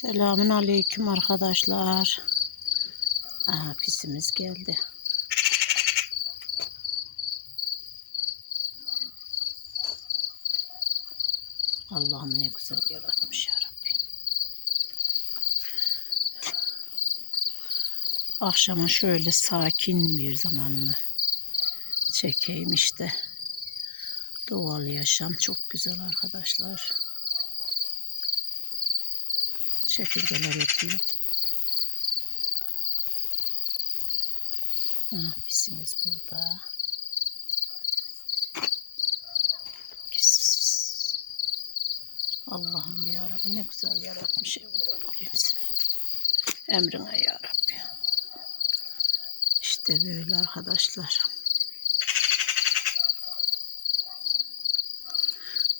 Selamun aleyküm arkadaşlar. Aha pisimiz geldi. Allah'ım ne güzel yaratmış ya Rabbi. Akşama şöyle sakin bir zamanını çekeyim işte. Doğal yaşam çok güzel arkadaşlar. Çekirgeler ötüyor. Ah, pisimiz burada. Allah'ım ya Rabbi ne güzel yaratmış ya kurban olayım seni. Emrine ya Rabbi. İşte böyle arkadaşlar.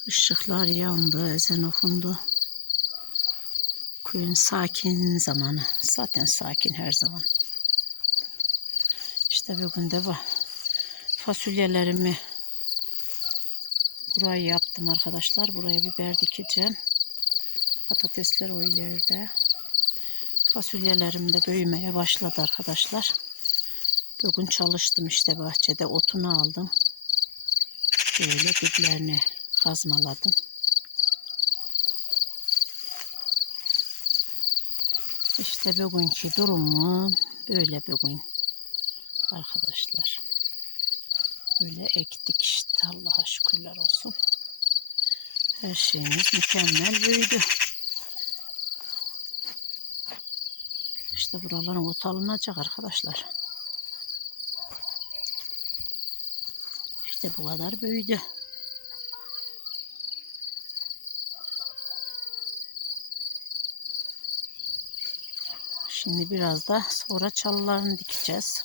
Işıklar yandı, ezan okundu. Köyün sakin zamanı. Zaten sakin her zaman. İşte bugün de bu fasulyelerimi burayı yaptım arkadaşlar. Buraya biber dikeceğim. Patatesler o ileride. Fasulyelerim de büyümeye başladı arkadaşlar. Bugün çalıştım işte bahçede. Otunu aldım. Böyle diplerini kazmaladım. İşte bugünkü durumu böyle bugün arkadaşlar. Böyle ektik işte Allah'a şükürler olsun. Her şeyimiz mükemmel büyüdü. İşte buraların ot alınacak arkadaşlar. İşte bu kadar büyüdü. Şimdi biraz da sonra çalılarını dikeceğiz.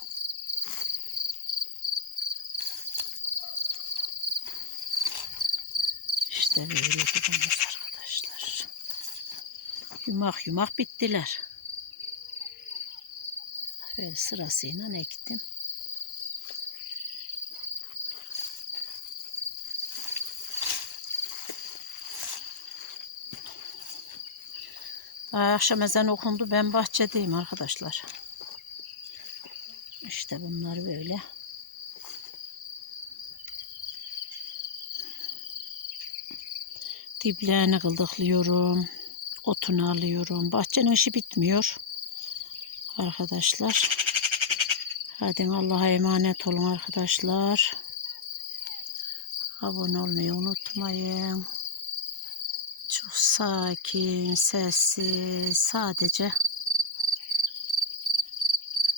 İşte böyle durumumuz arkadaşlar. Yumak yumak bittiler. Böyle sırasıyla ektim. Daha akşam ezan okundu. Ben bahçedeyim arkadaşlar. İşte bunlar böyle. Diplerini kıldıklıyorum. Otunu alıyorum. Bahçenin işi bitmiyor. Arkadaşlar. Hadi Allah'a emanet olun arkadaşlar. Abone olmayı unutmayın. Çok sakin, sessiz, sadece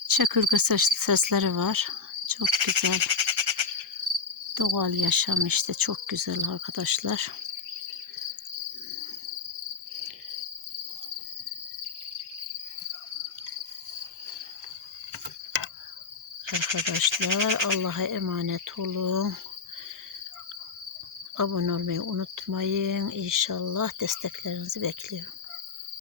çakırga ses- sesleri var. Çok güzel. Doğal yaşam işte çok güzel arkadaşlar. Arkadaşlar Allah'a emanet olun. Abone olmayı unutmayın. İnşallah desteklerinizi bekliyorum.